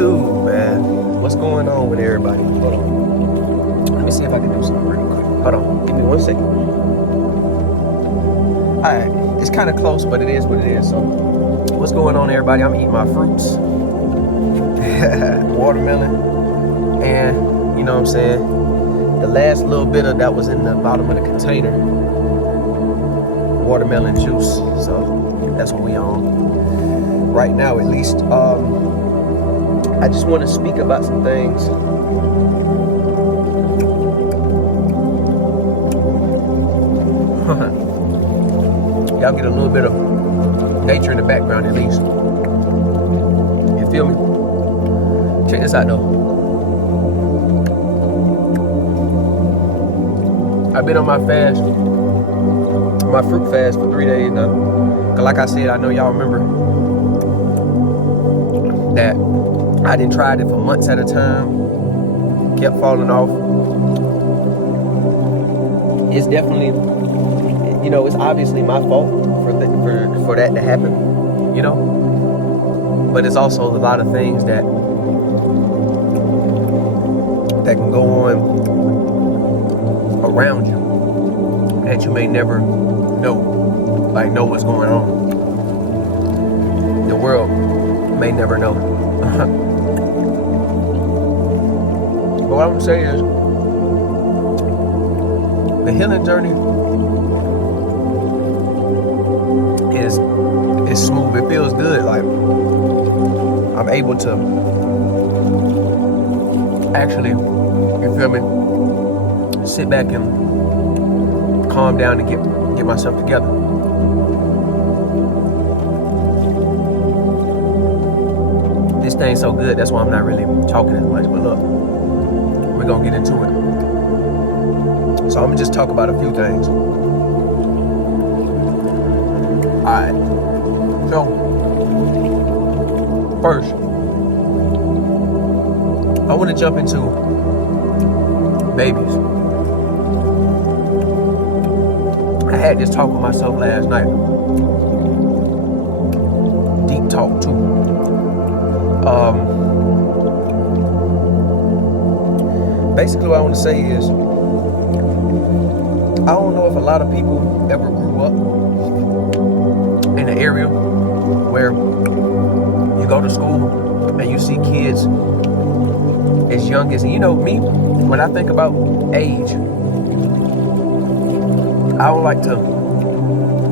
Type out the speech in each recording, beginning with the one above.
YouTube, man. What's going on with everybody? Hold on. Let me see if I can do something really quick. Hold on. Give me 1 second. Alright. It's kind of close, but it is what it is. So, what's going on, everybody? I'm eating my fruits. Watermelon. And, you know what I'm saying? The last little bit of that was in the bottom of the container. Watermelon juice. So, that's what we on. Right now, at least. I just want to speak about some things. Y'all get a little bit of nature in the background at least. You feel me? Check this out though. I've been on my fast, my fruit fast for 3 days now. Cause like I said, I know y'all remember that I done tried it for months at a time, kept falling off. It's definitely, you know, it's obviously my fault for that to happen, you know. But it's also a lot of things that can go on around you that you may never know, like know what's going on. The world may never know. But what I'm gonna say is, the healing journey is smooth. It feels good. Like I'm able to actually, you feel me, sit back and calm down and get myself together. This thing's so good, that's why I'm not really talking as much. But look, we're gonna get into it. So I'm gonna just talk about a few things. Alright. So first, I wanna jump into babies. I had this talk with myself last night. Deep talk too. Basically what I want to say is, I don't know if a lot of people ever grew up in an area where you go to school and you see kids as young as, and you know me, when I think about age, I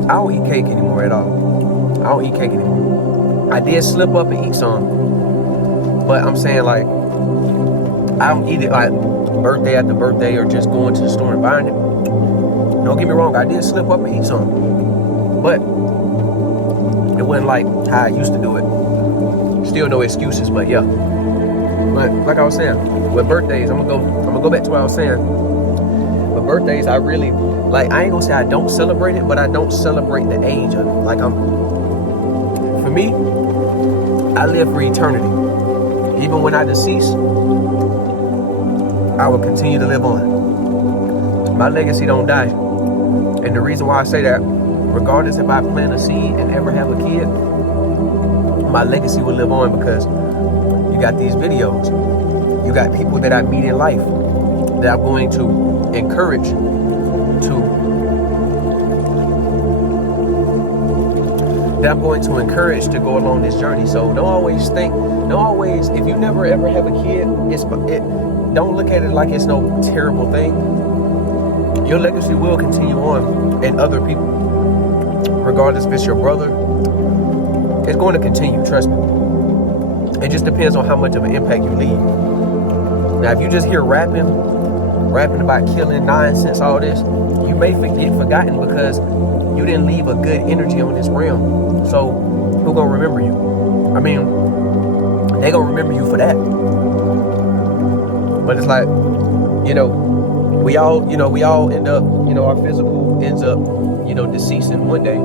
don't eat cake anymore at all. I don't eat cake anymore. I did slip up and eat some, but I'm saying like, I don't eat it like birthday after birthday or just going to the store and buying it. Don't get me wrong, I did slip up and eat some, but it wasn't like how I used to do it. Still no excuses, but yeah. But like I was saying, with birthdays, I'm gonna go back to what I was saying. With birthdays, I really, like, I ain't gonna say I don't celebrate it, but I don't celebrate the age of it. Like for me, I live for eternity. Even when I decease, I will continue to live on. My legacy don't die. And the reason why I say that, regardless if I plant a seed and ever have a kid, my legacy will live on, because you got these videos. You got people that I meet in life that I'm going to encourage to go along this journey. So don't always, if you never ever have a kid, don't look at it like it's no terrible thing. Your legacy will continue on in other people. Regardless if it's your brother, it's going to continue, trust me. It just depends on how much of an impact you leave. Now, if you just hear rapping about killing, nonsense, all this, you may get forgotten because you didn't leave a good energy on this realm. So who gonna remember you? I mean, they gonna remember you for that. But it's like, you know, we all end up, you know, our physical ends up, you know, deceasing one day.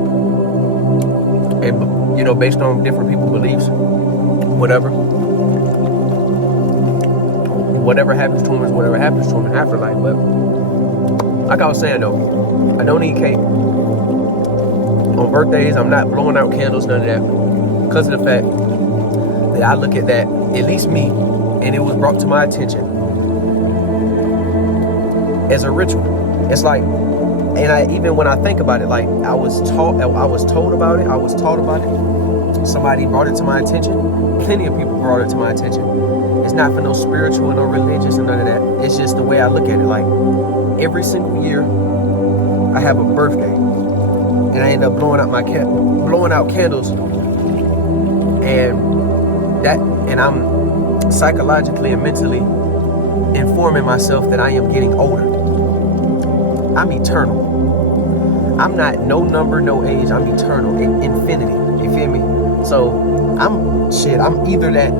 And, you know, based on different people's beliefs, whatever happens to them is whatever happens to them in afterlife. But like I was saying though, I don't eat cake. On birthdays, I'm not blowing out candles, none of that. Because of the fact I look at that, at least me, and it was brought to my attention as a ritual. It's like, and even when I think about it, like I was told about it. Somebody brought it to my attention. Plenty of people brought it to my attention. It's not for no spiritual and no religious and none of that. It's just the way I look at it. Like every single year, I have a birthday, and I end up blowing out candles, and I'm psychologically and mentally informing myself that I am getting older. I'm eternal. I'm not no number, no age. I'm eternal, infinity. You feel me? So I'm either that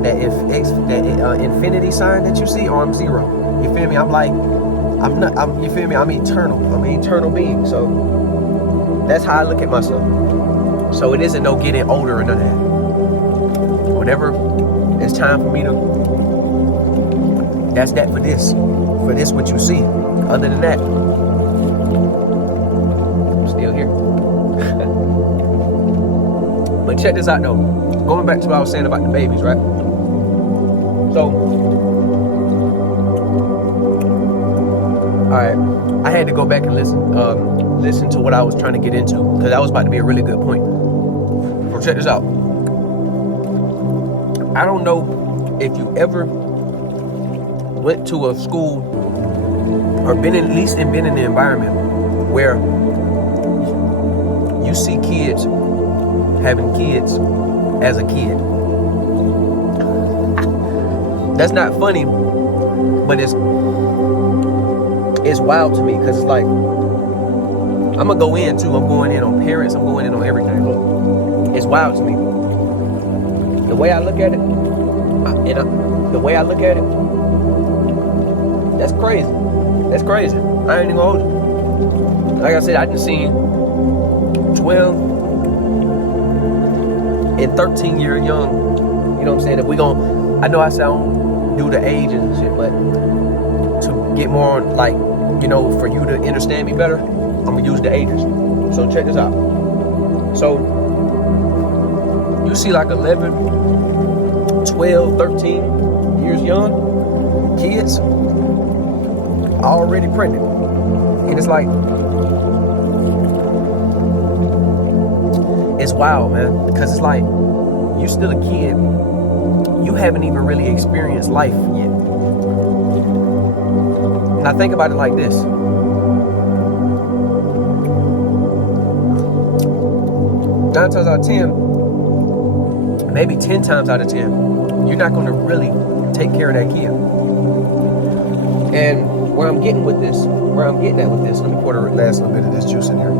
infinity sign that you see, or I'm zero. You feel me? You feel me? I'm eternal. I'm an eternal being. So that's how I look at myself. So it isn't no getting older or none of that. Whenever it's time for me to, that's that for this what you see. Other than that, I'm still here. But check this out though. Going back to what I was saying about the babies, right? So, all right, I had to go back and listen to what I was trying to get into, because that was about to be a really good point. So check this out. I don't know if you ever went to a school or been in the environment where you see kids having kids as a kid. That's not funny, but it's wild to me, because it's like, I'm gonna go in too. I'm going in on parents. I'm going in on everything. Look, it's wild to me. The way I look at it, that's crazy. That's crazy. I ain't even gonna hold you. Like I said, I done seen 12 and 13 year young. You know what I'm saying? If we gon', I know I sound do the age and shit, but to get more on, like, you know, for you to understand me better, I'm gonna use the ages. So check this out. So you see like 11, 12, 13 years young kids already pregnant. And it's like, it's wild, man, because it's like, you still a kid. You haven't even really experienced life yet. And I think about it like this. 9 times out of 10, maybe 10 times out of 10, you're not going to really take care of that kid. And where I'm getting at with this, let me pour the last little bit of this juice in here.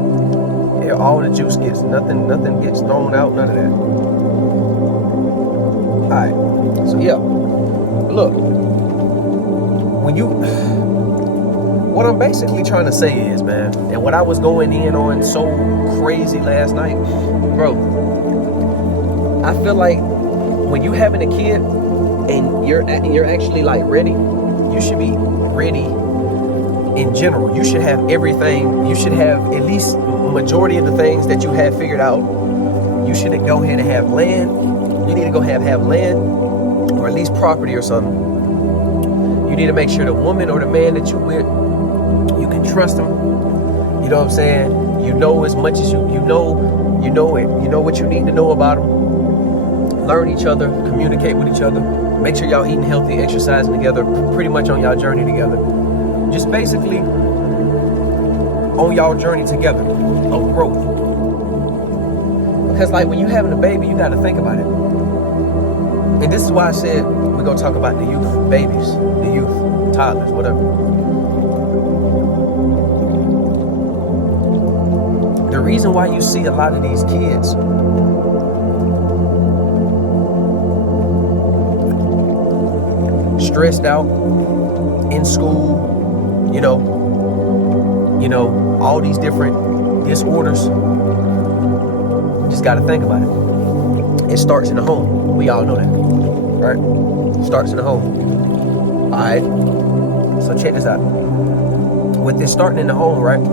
Yeah, all the juice gets, nothing gets thrown out, none of that. All right, so yeah, look, what I'm basically trying to say is, man, and what I was going in on so crazy last night, bro, I feel like when you having a kid and you're actually like ready, you should be ready in general. You should have everything. You should have at least majority of the things that you have figured out. You should go ahead and have land. You need to go have land, or at least property or something. You need to make sure the woman or the man that you with, you can trust them. You know what I'm saying? You know as much as you know what you need to know about them. Learn each other, communicate with each other. Make sure y'all eating healthy, exercising together, pretty much on y'all journey together. Just basically on y'all journey together of growth. Because like when you having a baby, you got to think about it. And this is why I said we're going to talk about the youth, babies, the youth, toddlers, whatever. The reason why you see a lot of these kids stressed out in school, you know, all these different disorders, just got to think about it. It starts in the home. We all know that, right? It starts in the home. All right. So check this out. With this starting in the home, right?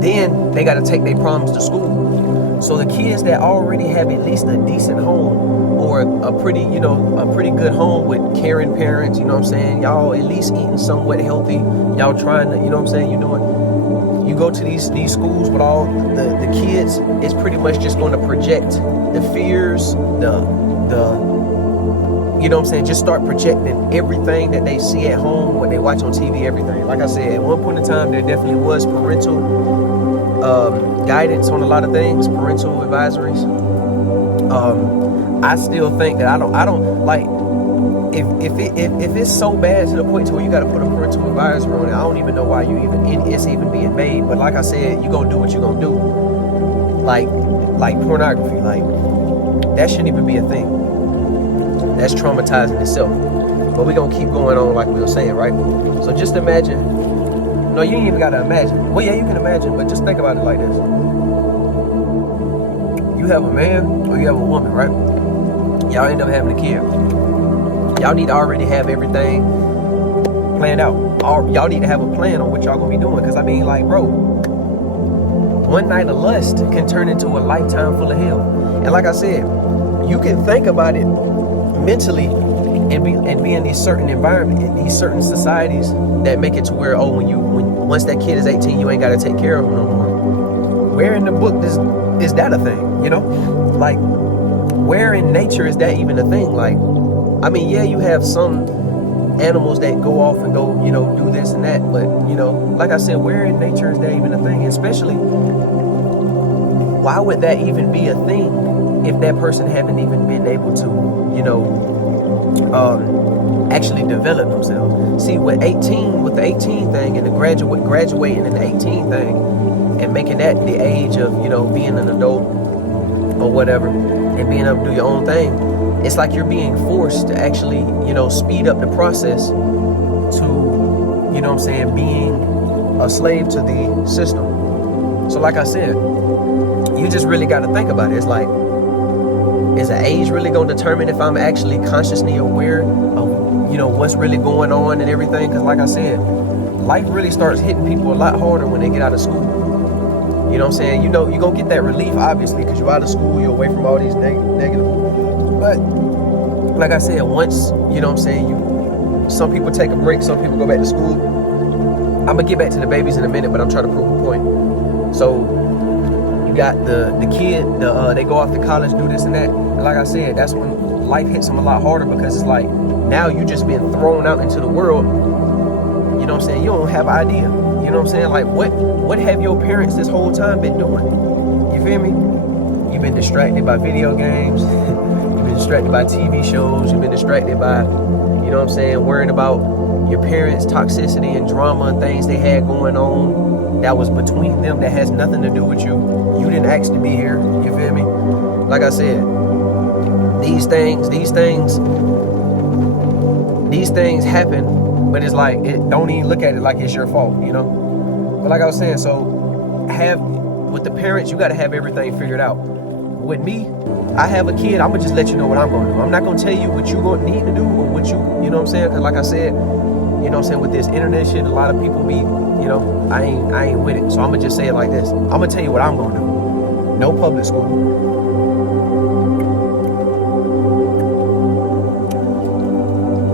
Then they got to take their problems to school. So the kids that already have at least a decent home or a pretty good home with caring parents, you know what I'm saying? Y'all at least eating somewhat healthy. Y'all trying to, you know what I'm saying? You go to these schools with all the kids, it's pretty much just going to project the fears, the you know what I'm saying, just start projecting everything that they see at home, what they watch on TV, everything. Like I said, at one point in time, there definitely was parental guidance on a lot of things, parental advisories. I still think that I don't like, if it's so bad to the point to where you got to put a parental advisory on it, I don't even know why it's even being made. But like I said, you gonna do what you gonna do. Like pornography, like that shouldn't even be a thing. That's traumatizing itself. But we're gonna keep going on like we were saying, right? So just imagine. No, you ain't even gotta imagine. Well, yeah, you can imagine, but just think about it like this. You have a man or you have a woman, right? Y'all end up having a kid. Y'all need to already have everything planned out. Y'all need to have a plan on what y'all gonna be doing. Cause I mean, like, bro, one night of lust can turn into a lifetime full of hell. And like I said, you can think about it mentally and be in these certain environments, in these certain societies that make it to where, once that kid is 18, you ain't got to take care of him no more. Where in the book is that a thing? You know, like, where in nature is that even a thing? Like, I mean, yeah, you have some animals that go off and go, do this and that, but like I said, where in nature is that even a thing? Especially, why would that even be a thing if that person haven't even been able to actually develop themselves? See, with the 18 thing and the graduating in the 18 thing and making that the age of, being an adult or whatever and being able to do your own thing, it's like you're being forced to actually, speed up the process to, being a slave to the system. So like I said, you just really got to think about it. It's like, is the age really going to determine if I'm actually consciously aware of, what's really going on and everything? Because like I said, life really starts hitting people a lot harder when they get out of school. You know what I'm saying? You're going to get that relief, obviously, because you're out of school, you're away from all these negative. But like I said, once, some people take a break, some people go back to school. I'm going to get back to the babies in a minute, but I'm trying to prove a point. So you got the kid, they go off to college, do this and that. And like I said, that's when life hits them a lot harder, because it's like, now you just been thrown out into the world. You know what I'm saying? You don't have an idea. You know what I'm saying? Like, what have your parents this whole time been doing? You feel me? You've been distracted by video games. You've been distracted by TV shows. You've been distracted by, you know what I'm saying, worrying about your parents' toxicity and drama and things they had going on that was between them that has nothing to do with you. You didn't ask to be here. You feel me? Like I said, these things happen, but it's like, don't even look at it like it's your fault, But like I was saying, so with the parents, you got to have everything figured out. With me, I have a kid, I'm going to just let you know what I'm going to do. I'm not going to tell you what you're going to need to do or what you know what I'm saying? Because like I said, you know what I'm saying, with this internet shit, a lot of people be, I ain't with it. So I'm going to just say it like this. I'm going to tell you what I'm going to do. No public school.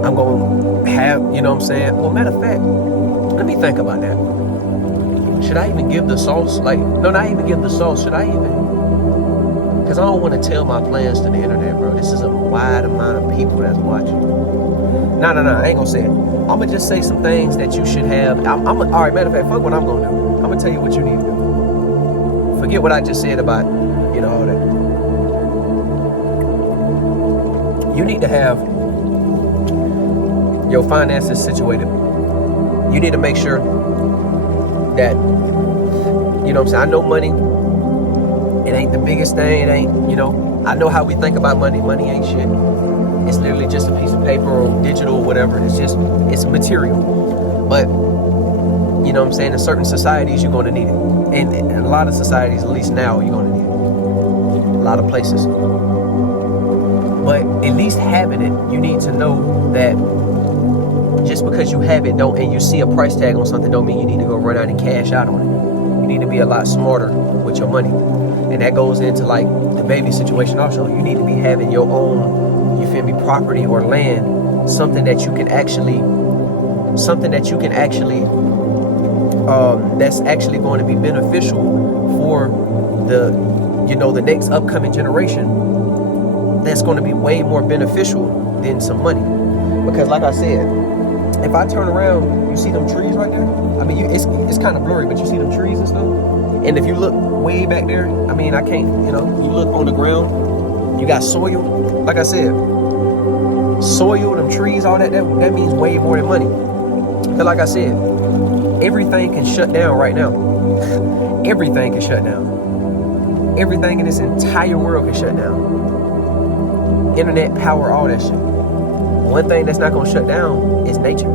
I'm going to have, you know what I'm saying? Well, matter of fact, let me think about that. Should I even give the sauce? Like, no, not even give the sauce. Should I even? Because I don't want to tell my plans to the internet, bro. This is a wide amount of people that's watching. No, I ain't going to say it. I'm going to just say some things that you should have. All right, matter of fact, fuck what I'm going to do. I'm going to tell you what you need to do. Forget what I just said about, all that. You need to have your finances situated. You need to make sure that, you know what I'm saying, I know money, it ain't the biggest thing, it ain't, I know how we think about money. Money ain't shit. It's literally just a piece of paper or digital or whatever. It's material. But, you know what I'm saying, in certain societies, you're going to need it. And in a lot of societies, at least now, you're going to need it. A lot of places. But at least having it, you need to know that just because you have it and you see a price tag on something don't mean you need to go run out and cash out on it. You need to be a lot smarter with your money. And that goes into like the baby situation also. You need to be having your own, you feel me, property or land, something that you can actually, that's actually going to be beneficial for the, you know, the next upcoming generation. That's going to be way more beneficial than some money. Because like I said, if I turn around, you see them trees right there? I mean, it's kind of blurry, but you see them trees and stuff? And if you look way back there, I mean, I can't, you know, you look on the ground, you got soil. Like I said, soil, them trees, all that means way more than money. Because like I said, everything can shut down right now. Everything can shut down. Everything in this entire world can shut down. Internet, power, all that shit. One thing that's not gonna shut down is nature.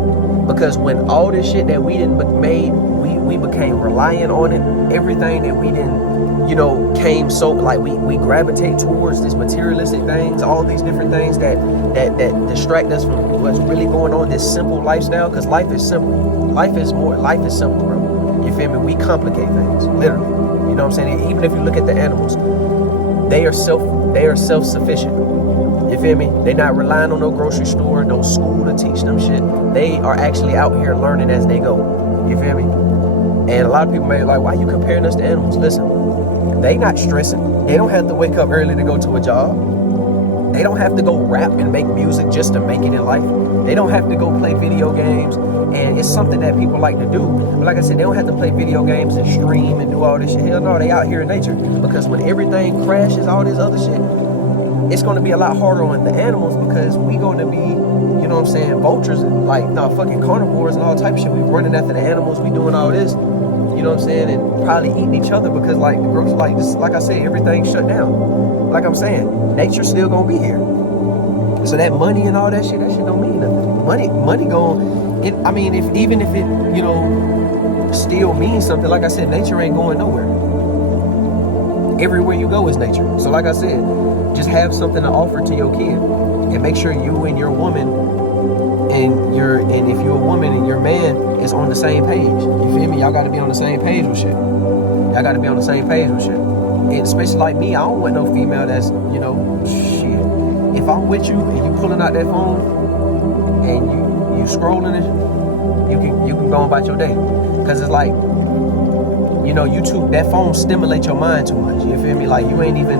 Because when all this shit that we didn't made, we became reliant on it. Everything that we didn't, you know, came so like we gravitate towards these materialistic things, all these different things that distract us from what's really going on. This simple lifestyle, because life is simple. Life is simple, bro. You feel me? We complicate things, literally. You know what I'm saying? Even if you look at the animals, they are self-sufficient. You feel me? They're not relying on no grocery store, no school to teach them shit. They are actually out here learning as they go. You feel me? And a lot of people may be like, why are you comparing us to animals? Listen, they not stressing. They don't have to wake up early to go to a job. They don't have to go rap and make music just to make it in life. They don't have to go play video games. And it's something that people like to do. But like I said, they don't have to play video games and stream and do all this shit. Hell no, they out here in nature. Because when everything crashes, all this other shit, it's going to be a lot harder on the animals, because we going to be, you know what I'm saying, vultures and like fucking carnivores and all type of shit. We running after the animals, we doing all this, you know what I'm saying, and probably eating each other, because like the grocery, like this, like I said, everything's shut down. Like I'm saying, nature's still gonna be here. So that money and all that shit don't mean nothing. Money I mean, even if it, you know, still means something, like I said, nature ain't going nowhere. Everywhere you go is nature. So like I said, just have something to offer to your kid, and make sure you and your woman and if you're a woman and your man is on the same page. You feel me? Y'all gotta be on the same page with shit. Y'all gotta be on the same page with shit. And especially like me, I don't want no female that's, you know, shit. If I'm with you and you pulling out that phone and you scrolling it, you can go about your day. Cause it's like, you know, that phone stimulates your mind too much. You feel me? Like you ain't even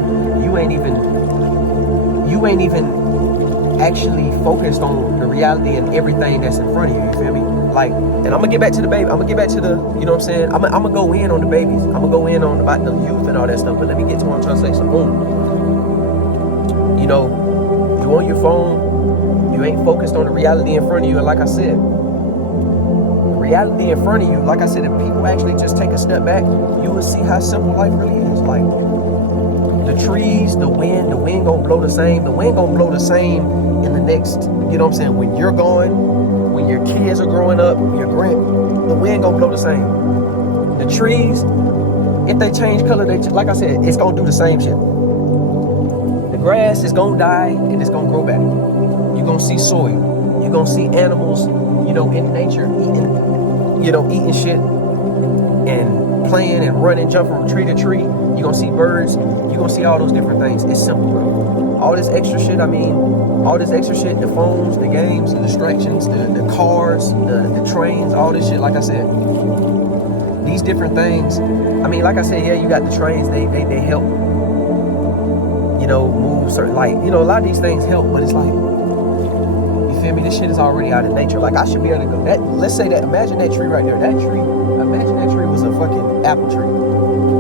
actually focused on the reality and everything that's in front of you. You feel me? Like, and I'm gonna get back to the baby. I'm gonna get back to the, you know what I'm saying? I'm gonna go in on the babies. I'm gonna go in on about the youth and all that stuff. But let me get to what I'm trying to say. So boom. You know, you on your phone, you ain't focused on the reality in front of you. And like I said, reality in front of you, like I said, if people actually just take a step back, you will see how simple life really is. Like the trees, the wind gonna blow the same. The wind gonna blow the same in the next, you know what I'm saying, when you're gone, when your kids are growing up, the wind gonna blow the same. The trees, if they change color, like I said, it's gonna do the same shit. The grass is gonna die and it's gonna grow back. You're gonna see soil. You're gonna see animals, you know, in nature eating shit and playing and running, jumping from tree to tree. You're gonna see birds. You're gonna see all those different things. It's simple, bro. All this extra shit, the phones, the games, the distractions, the cars, the trains, all this shit, like I said. These different things, I mean, like I said, yeah, you got the trains, they help, you know, move certain, like, you know, a lot of these things help, but it's like, you feel me? This shit is already out of nature. Like, I should be able to go, let's say that, imagine that tree right there. Imagine that tree was a fucking apple tree.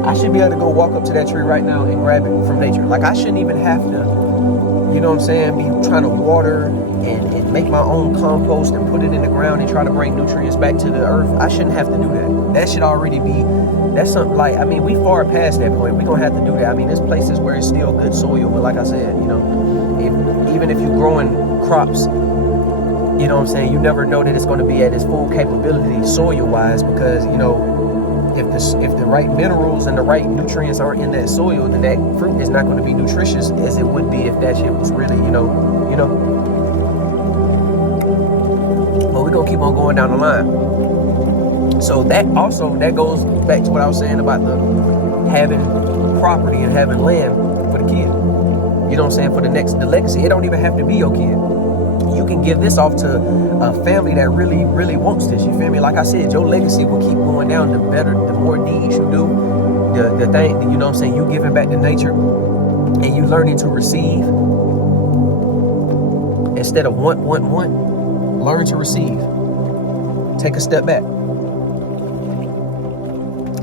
I should be able to go walk up to that tree right now and grab it from nature. Like, I shouldn't even have to, you know what I'm saying, be trying to water and make my own compost and put it in the ground and try to bring nutrients back to the earth. I shouldn't have to do that. That should already be, that's something like, I mean, we far past that point. We're going to have to do that. I mean, there's places where it's still good soil, but like I said, you know, even if you're growing crops, you know what I'm saying, you never know that it's going to be at its full capability soil-wise, because, you know, if the right minerals and the right nutrients aren't in that soil, then that fruit is not going to be nutritious as it would be if that shit was really, you know. But we're going to keep on going down the line. So that goes back to what I was saying about the having property and having land for the kid. You know what I'm saying? For the legacy. It don't even have to be your kid. You can give this off to a family that really, really wants this. You feel me? Like I said, your legacy will keep going down the more deeds you do, the thing, you know what I'm saying? You giving back to nature and you learning to receive instead of want. Learn to receive. Take a step back.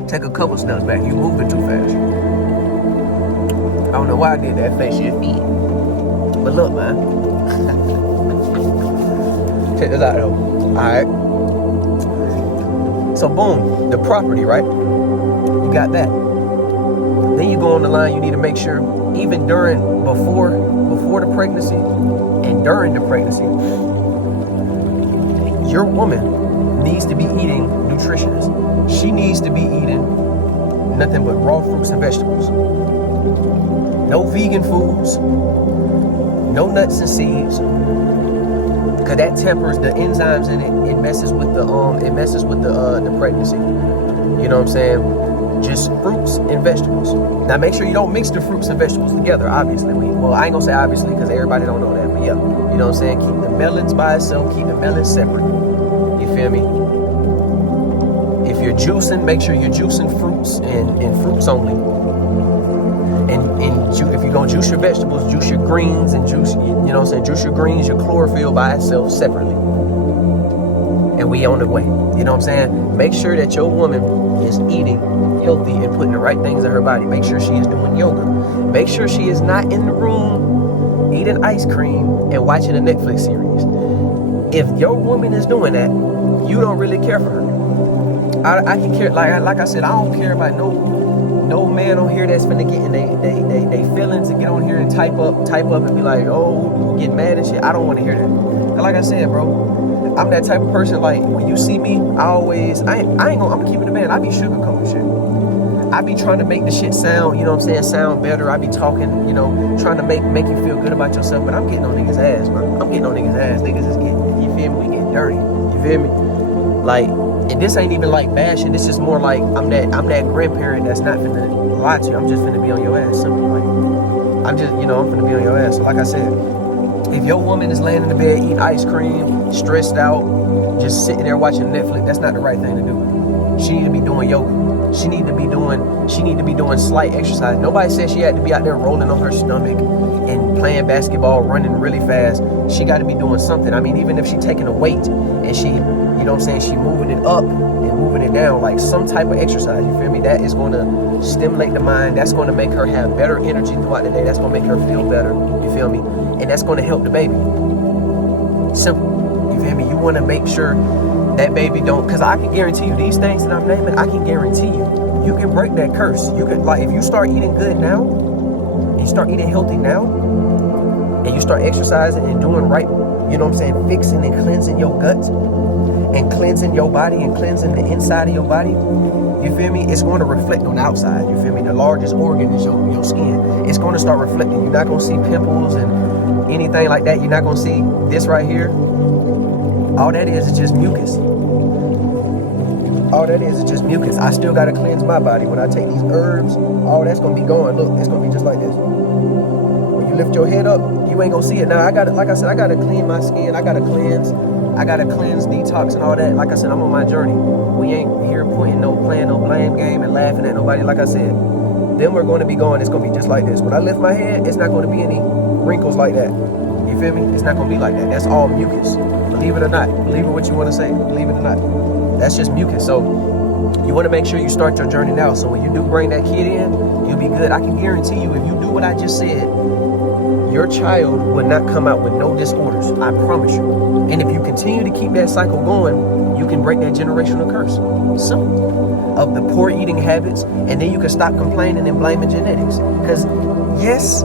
Take a couple steps back. You moving too fast. I don't know why I did that face your feet. But look, man. Check this out, though. Alright. So, boom. The property, right? You got that. Then you go on the line. You need to make sure, even before the pregnancy and during the pregnancy, your woman needs to be eating nutritious. She needs to be eating nothing but raw fruits and vegetables. No vegan foods, no nuts and seeds, because that tempers the enzymes in it. It messes with the pregnancy. You know what I'm saying? Just fruits and vegetables. Now make sure you don't mix the fruits and vegetables together. Obviously, well, I ain't gonna say obviously because everybody don't know that, but yeah, you know what I'm saying? Keep the melons by itself. Keep the melons separate. You feel me? If you're juicing, make sure you're juicing fruits and fruits only. And if you're gonna juice your vegetables, juice your greens and juice, you know what I'm saying? Juice your greens, your chlorophyll by itself separately. And we on the way. You know what I'm saying? Make sure that your woman is eating healthy and putting the right things in her body. Make sure she is doing yoga. Make sure she is not in the room eating ice cream and watching a Netflix series. If your woman is doing that, you don't really care for her. I can care, like I said, I don't care about no man on here that's finna get in they feelings and get on here and type up and be like, oh, get mad and shit. I don't want to hear that. And like I said, bro, I'm that type of person. Like when you see me, I'm gonna keep it a man. I be sugarcoating shit. I be trying to make the shit sound, you know what I'm saying, sound better. I be talking, you know, trying to make you feel good about yourself. But I'm getting on niggas' ass, bro. I'm getting on niggas' ass. Niggas is getting, you feel me? We getting dirty. You feel me? Like, and this ain't even like bashing. This is more like I'm that grandparent that's not finna lie to you. I'm just finna be on your ass. Simple. Like, I'm finna be on your ass. So like I said, if your woman is laying in the bed eating ice cream, stressed out, just sitting there watching Netflix, that's not the right thing to do. She need to be doing yoga. She need to be doing slight exercise. Nobody said she had to be out there rolling on her stomach and playing basketball, running really fast. She got to be doing something. I mean, even if she taking a weight and she, you know what I'm saying, she moving it up and moving it down, like some type of exercise, you feel me? That is going to stimulate the mind. That's going to make her have better energy throughout the day. That's going to make her feel better, you feel me? And that's going to help the baby. Simple, you feel me? You want to make sure that baby don't, because I can guarantee you these things that I'm naming, I can guarantee you can break that curse. You can, like, if you start eating good now, and you start eating healthy now, and you start exercising and doing right, you know what I'm saying, fixing and cleansing your gut, and cleansing your body, and cleansing the inside of your body, you feel me? It's going to reflect on the outside, you feel me? The largest organ is your skin. It's going to start reflecting. You're not going to see pimples and anything like that. You're not going to see this right here. All that is just mucus. All that is just mucus. I still got to cleanse my body. When I take these herbs, all that's going to be gone. Look, it's going to be just like this. When you lift your head up, you ain't going to see it. Now, like I said, I got to clean my skin. I got to cleanse, detox and all that. Like I said, I'm on my journey. We ain't here playing no blame game and laughing at nobody. Like I said, then we're going to be gone. It's going to be just like this. When I lift my head, it's not going to be any wrinkles like that. You feel me? It's not going to be like that. That's all mucus. Believe it or not. Believe it what you want to say. Believe it or not. That's just mucus. So you want to make sure you start your journey now. So when you do bring that kid in, you'll be good. I can guarantee you, if you do what I just said, your child will not come out with no disorders. I promise you. And if you continue to keep that cycle going, you can break that generational curse. Simple. Of the poor eating habits. And then you can stop complaining and blaming genetics. Because yes,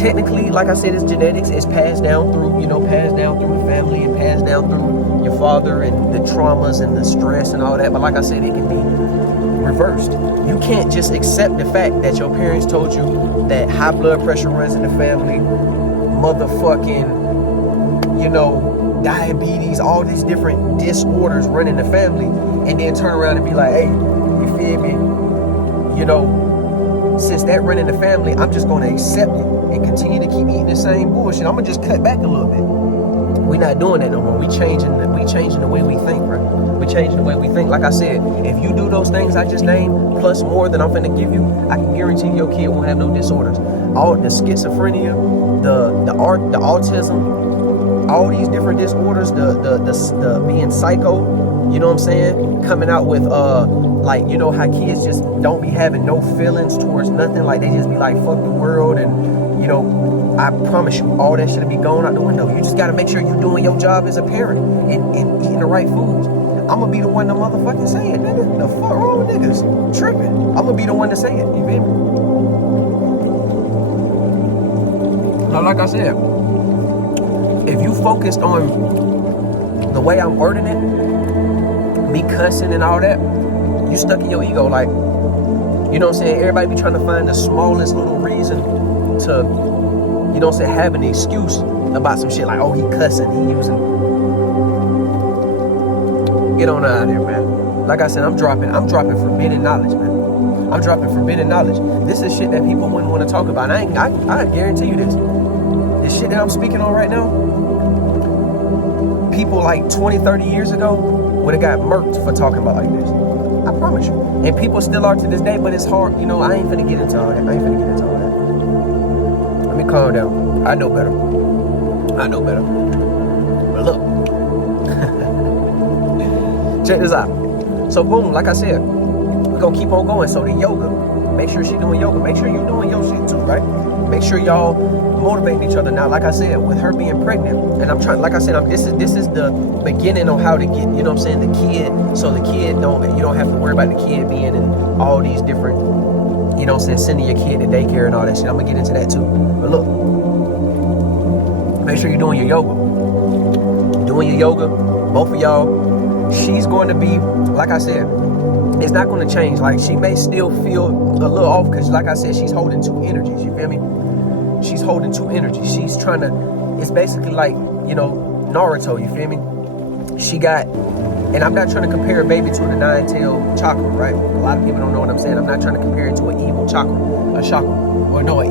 technically, like I said, it's genetics. It's passed down through the family and passed down through your father and the traumas and the stress and all that. But like I said, it can be reversed. You can't just accept the fact that your parents told you that high blood pressure runs in the family, motherfucking, diabetes, all these different disorders run in the family, and then turn around and be like, hey, you feel me? since that running the family, I'm just going to accept it and continue to keep eating the same bullshit. I'm going to just cut back a little bit. We're not doing that no more. We changing the way we think, bro. We changing the way we think. Like I said, if you do those things I just named, plus more than I'm finna give you, I can guarantee your kid won't have no disorders. All the schizophrenia, the autism, all these different disorders, the being psycho, you know what I'm saying? Coming out with like, you know how kids just don't be having no feelings towards nothing, like they just be like, fuck the world, and you know, I promise you, all that shit'll be going out the window. You just gotta make sure you're doing your job as a parent and eating the right foods. I'm gonna be the one to motherfucking say it, nigga. The fuck wrong with niggas? Tripping. I'm gonna be the one to say it, you feel me? Now, like I said, if you focused on the way I'm wording it, me cussing and all that, you stuck in your ego, like, you know what I'm saying? Everybody be trying to find the smallest little reason to, you know what I'm saying, have an excuse about some shit like, oh, he cussing, he using. Get on out of there, man. Like I said, I'm dropping forbidden knowledge, man. I'm dropping forbidden knowledge. This is shit that people wouldn't want to talk about. I guarantee you this. This shit that I'm speaking on right now, people like 20, 30 years ago would have got murked for talking about like this. I promise you. And people still are to this day, but it's hard. You know, I ain't finna get into all that. Let me calm down. I know better. But look. Check this out. So boom, like I said, we're gonna keep on going. So the yoga, make sure she's doing yoga. Make sure you're doing your shit too, right? Make sure y'all motivating each other. Now, like I said, with her being pregnant, and I'm trying, like I said, this is the beginning on how to get, you know what I'm saying, the kid, so the kid you don't have to worry about the kid being in all these different, you know what I'm saying, sending your kid to daycare and all that shit. I'm gonna get into that too. But look, make sure you're doing your yoga. Both of y'all. She's going to be, like I said, it's not going to change. Like, she may still feel a little off because, like I said, she's holding two energies. You feel me? She's holding two energies. She's trying to, it's basically like, you know, Naruto. You feel me? She got, and I'm not trying to compare a baby to the nine-tailed chakra, right? A lot of people don't know what I'm saying. I'm not trying to compare it to an evil chakra, an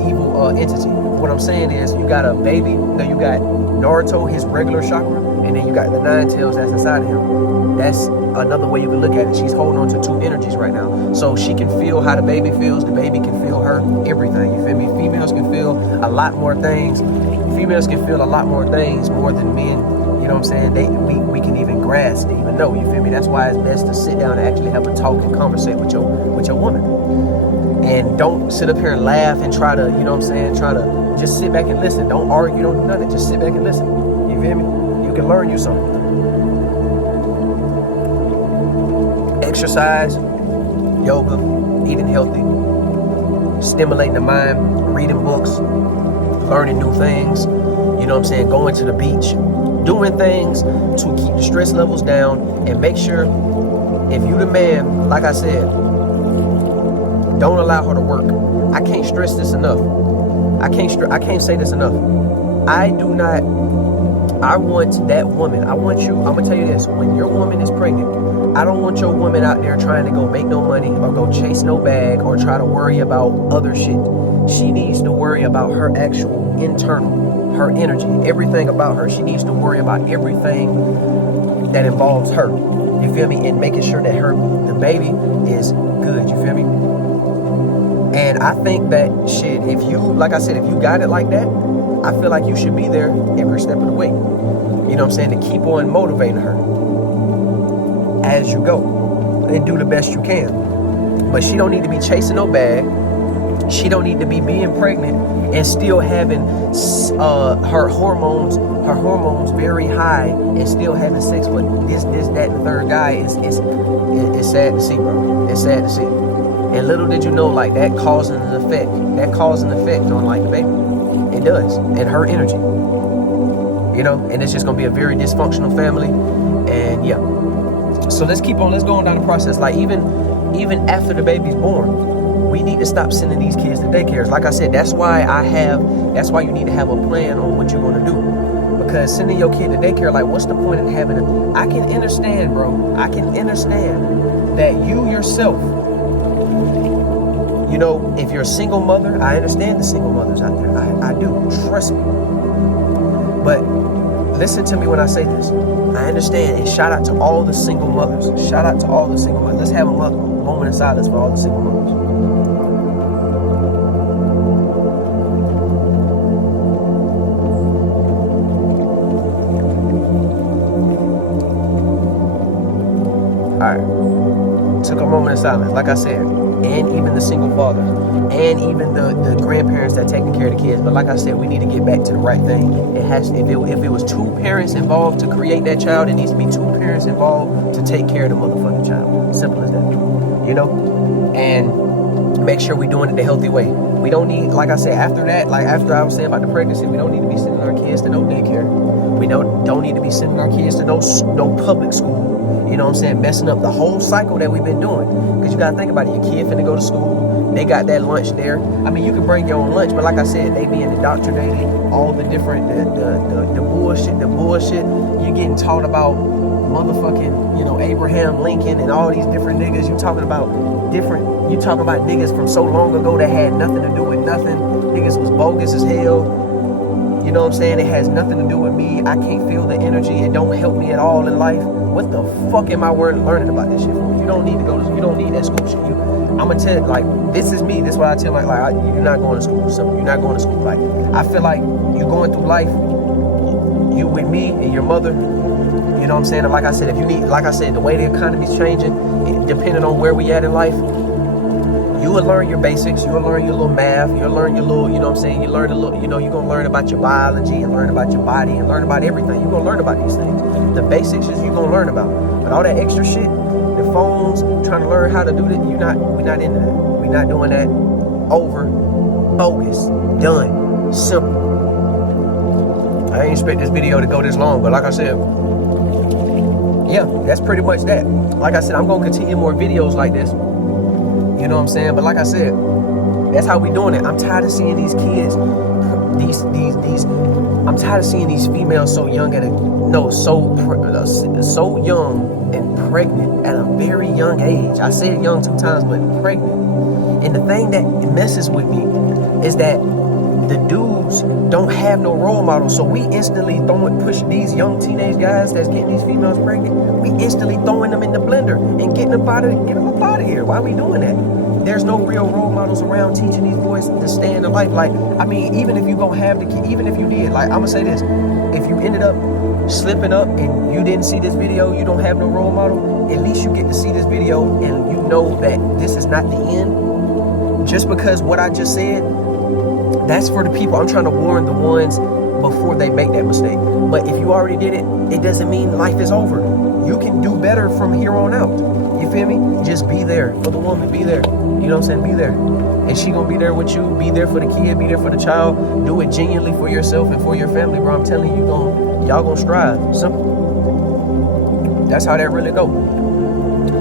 evil entity. What I'm saying is, you got a baby, then you got Naruto, his regular chakra, and then you got the nine tails that's inside of him. That's another way you can look at it. She's holding on to two energies right now. So she can feel how the baby feels. The baby can feel her, everything. You feel me? Females can feel a lot more things. Females can feel a lot more things more than men. You know what I'm saying? We can even grasp, even know. You feel me? That's why it's best to sit down and actually have a talk and conversate with your woman. And don't sit up here and laugh and try to, you know what I'm saying, try to just sit back and listen. Don't argue, don't do nothing. Just sit back and listen. You feel me? You can learn you something. Exercise, yoga, eating healthy, stimulating the mind, reading books, learning new things, you know what I'm saying, going to the beach, doing things to keep the stress levels down, and make sure, if you the man, like I said, don't allow her to work. I can't stress this enough. I can't say this enough. I want that woman. I'm gonna tell you this, when your woman is pregnant, I don't want your woman out there trying to go make no money or go chase no bag or try to worry about other shit. She needs to worry about her actual internal, her energy, everything about her. She needs to worry about everything that involves her. You feel me? And making sure that the baby is good. You feel me? And I think that shit, if you, like I said, if you got it like that, I feel like you should be there every step of the way. You know what I'm saying? To keep on motivating her as you go and do the best you can. But she don't need to be chasing no bag. She don't need to be being pregnant and still having her hormones very high and still having sex with this, that, and the third guy. It's sad to see, bro. It's sad to see. And little did you know, like, that cause and effect on, like, the baby. It does. And her energy. You know? And it's just going to be a very dysfunctional family. And, yeah. So let's go on down the process. Like, even after the baby's born, we need to stop sending these kids to daycares. Like I said, that's why you need to have a plan on what you're going to do. Because sending your kid to daycare, like, what's the point in having it? I can understand, bro. I can understand that you yourself, You know, if you're a single mother, I understand the single mothers out there. I do, trust me. But listen to me when I say this. I understand, and shout out to all the single mothers. Shout out to all the single mothers. Let's have a moment of silence for all the single mothers. Alright. Took a moment of silence. Like I said, and even the single fathers, and even the grandparents that taking care of the kids. But like I said, we need to get back to the right thing. It has if it was two parents involved to create that child, it needs to be two parents involved to take care of the motherfucking child. Simple as that. You know? And make sure we're doing it the healthy way. We don't need, like I said, after that, like after I was saying about the pregnancy, we don't need to be sending our kids to no daycare. We don't need to be sending our kids to no public school. You know what I'm saying? Messing up the whole cycle that we've been doing. Because you got to think about it. Your kid finna go to school. They got that lunch there. I mean, you can bring your own lunch, but like I said, they being indoctrinated, all the different, the bullshit. You're getting taught about motherfucking, you know, Abraham Lincoln and all these different niggas. You talking about niggas from so long ago that had nothing to do with nothing. Niggas was bogus as hell. You know what I'm saying? It has nothing to do with me. I can't feel the energy. It don't help me at all in life. What the fuck am I learning about this shit for? You don't need to go to, you don't need that school shit. I'm gonna tell, like, this is me. This is what I tell, you're not going to school. So you're not going to school. Like, I feel like you're going through life, you with me and your mother. You know what I'm saying? And like I said, if you need, like I said, the way the economy's changing, depending on where we at in life, you will learn your basics, you'll learn your little math, you'll learn your little, you know what I'm saying, you learn a little, you know, you're going to learn about your biology and learn about your body and learn about everything. You're going to learn about these things. The basics is you're going to learn about. But all that extra shit, the phones, trying to learn how to do that, we're not into that. We're not doing that. Over, bogus, done, simple. I ain't expect this video to go this long, but like I said, yeah, that's pretty much that. Like I said, I'm going to continue more videos like this. You know what I'm saying? But like I said, that's how we doing it. I'm tired of seeing these kids, I'm tired of seeing these females so young so young and pregnant at a very young age. I said young 2 times, but pregnant. And the thing that messes with me is that the dudes don't have no role models. So we instantly push these young teenage guys that's getting these females pregnant. We instantly throwing them in the blender and getting them out of here. Why are we doing that? There's no real role models around teaching these boys to stay in the life. Like, I mean, even if you gonna have the kid, even if you did, like, I'm gonna say this, if you ended up slipping up and you didn't see this video, you don't have no role model, at least you get to see this video and you know that this is not the end. Just because what I just said, that's for the people. I'm trying to warn the ones before they make that mistake. But if you already did it, it doesn't mean life is over. You can do better from here on out. You feel me? Just be there for the woman. Be there. You know what I'm saying? Be there. And she gonna be there with you. Be there for the kid. Be there for the child. Do it genuinely for yourself and for your family, bro. I'm telling you, y'all gonna strive. Simple. That's how that really go.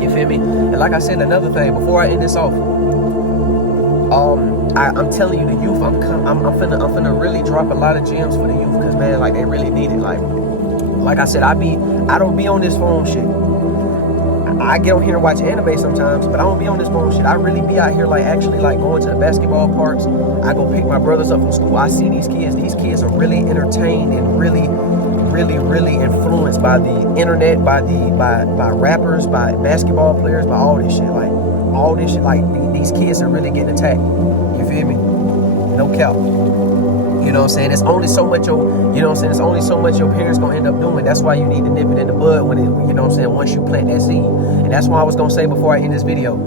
You feel me? And like I said, another thing, before I end this off, I'm telling you, the youth, I'm finna really drop a lot of gems for the youth, because man, like, they really need it. Like I said, I don't be on this phone shit. I get on here and watch anime sometimes, but I don't be on this phone shit. I really be out here, like, actually, like, going to the basketball parks. I go pick my brothers up from school. I see these kids. These kids are really entertained and really influenced by the internet, by rappers, by basketball players, by all this shit. Like, all this shit, like, these kids are really getting attacked. You feel me? No cap. You know what I'm saying? It's only so much your parents gonna end up doing. That's why you need to nip it in the bud when it, you know what I'm saying, once you plant that seed. And that's why I was gonna say before I end this video,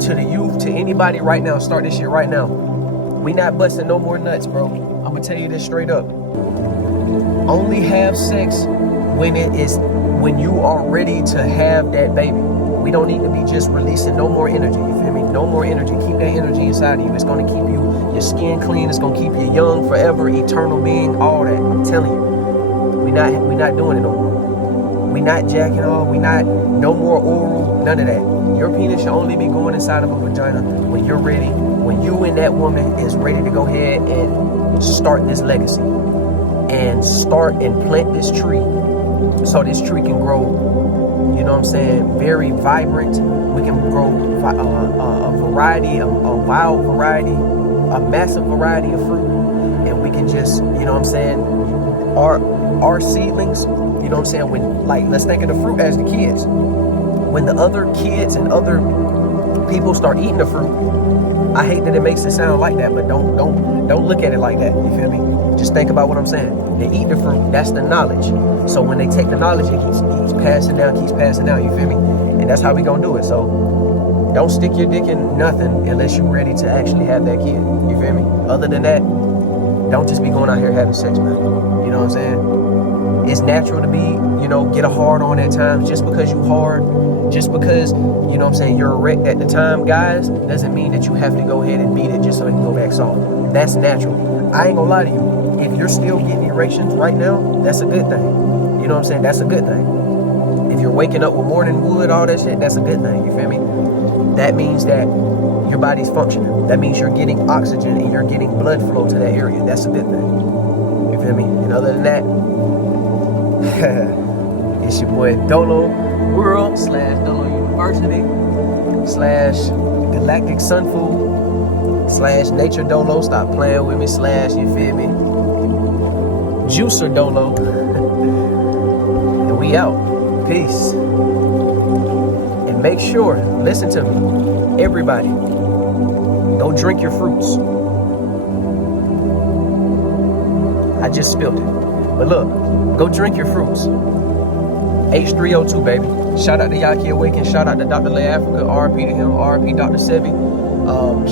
to the youth, to anybody right now, start this shit right now. We not busting no more nuts, bro. I'm gonna tell you this straight up. Only have sex when you are ready to have that baby. We don't need to be just releasing no more energy, you feel me? No more energy. Keep that energy inside of you. It's going to keep your skin clean. It's going to keep you young, forever, eternal being, all that. I'm telling you. We not doing it no more. We not jacking off. We not, no more oral, none of that. Your penis should only be going inside of a vagina when you're ready, when you and that woman is ready to go ahead and start this legacy. And start and plant this tree so this tree can grow you know what I'm saying, very vibrant. We can grow a variety, a wild variety, a massive variety of fruit. And we can just, you know what I'm saying, our seedlings, you know what I'm saying, when, like, let's think of the fruit as the kids. When the other kids and other people start eating the fruit, I hate that it makes it sound like that, but don't look at it like that. You feel me? Just think about what I'm saying. They eat the fruit. That's the knowledge. So when they take the knowledge, it keeps passing down, keeps passing down. You feel me? And that's how we gonna do it. So don't stick your dick in nothing unless you're ready to actually have that kid. You feel me? Other than that, don't just be going out here having sex, man. You know what I'm saying? It's natural to be, you know, get a hard on at times. Just because you hard, just because, you know what I'm saying, you're erect at the time, guys, doesn't mean that you have to go ahead and beat it just so it can go back soft. That's natural. I ain't gonna lie to you. If you're still getting erections right now, that's a good thing. You know what I'm saying? That's a good thing. If you're waking up with morning wood, all that shit, that's a good thing. You feel me? That means that your body's functioning. That means you're getting oxygen and you're getting blood flow to that area. That's a good thing. You feel me? And other than that, it's your boy Dolo World / Dolo University / Galactic Sun Food / Nature Dolo. Stop playing with me / you feel me? Juicer Dolo. And we out. Peace. And make sure, listen to me, everybody, go drink your fruits. I just spilled it. But look, go drink your fruits. H302, baby. Shout out to Yaki Awaken. Shout out to Dr. Lay Africa. RP to him. RP Dr. Sebi.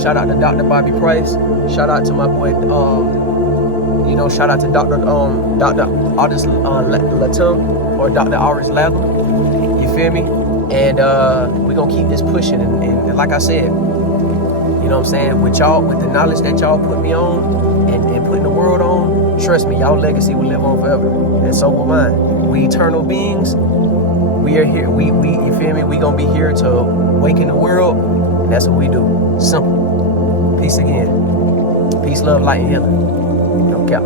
Shout out to Dr. Bobby Price. Shout out to my boy, you know, shout out to Dr. Audis Latum or Dr. Auris Latham. You feel me? And we're gonna keep this pushing. And like I said, you know what I'm saying, with y'all, with the knowledge that y'all put me on and putting the world on, trust me, y'all legacy will live on forever. And so will mine. We eternal beings. We are here. We you feel me? We gonna be here to awaken the world. And that's what we do. Simple. Peace again. Peace, love, light, and healing. No cap.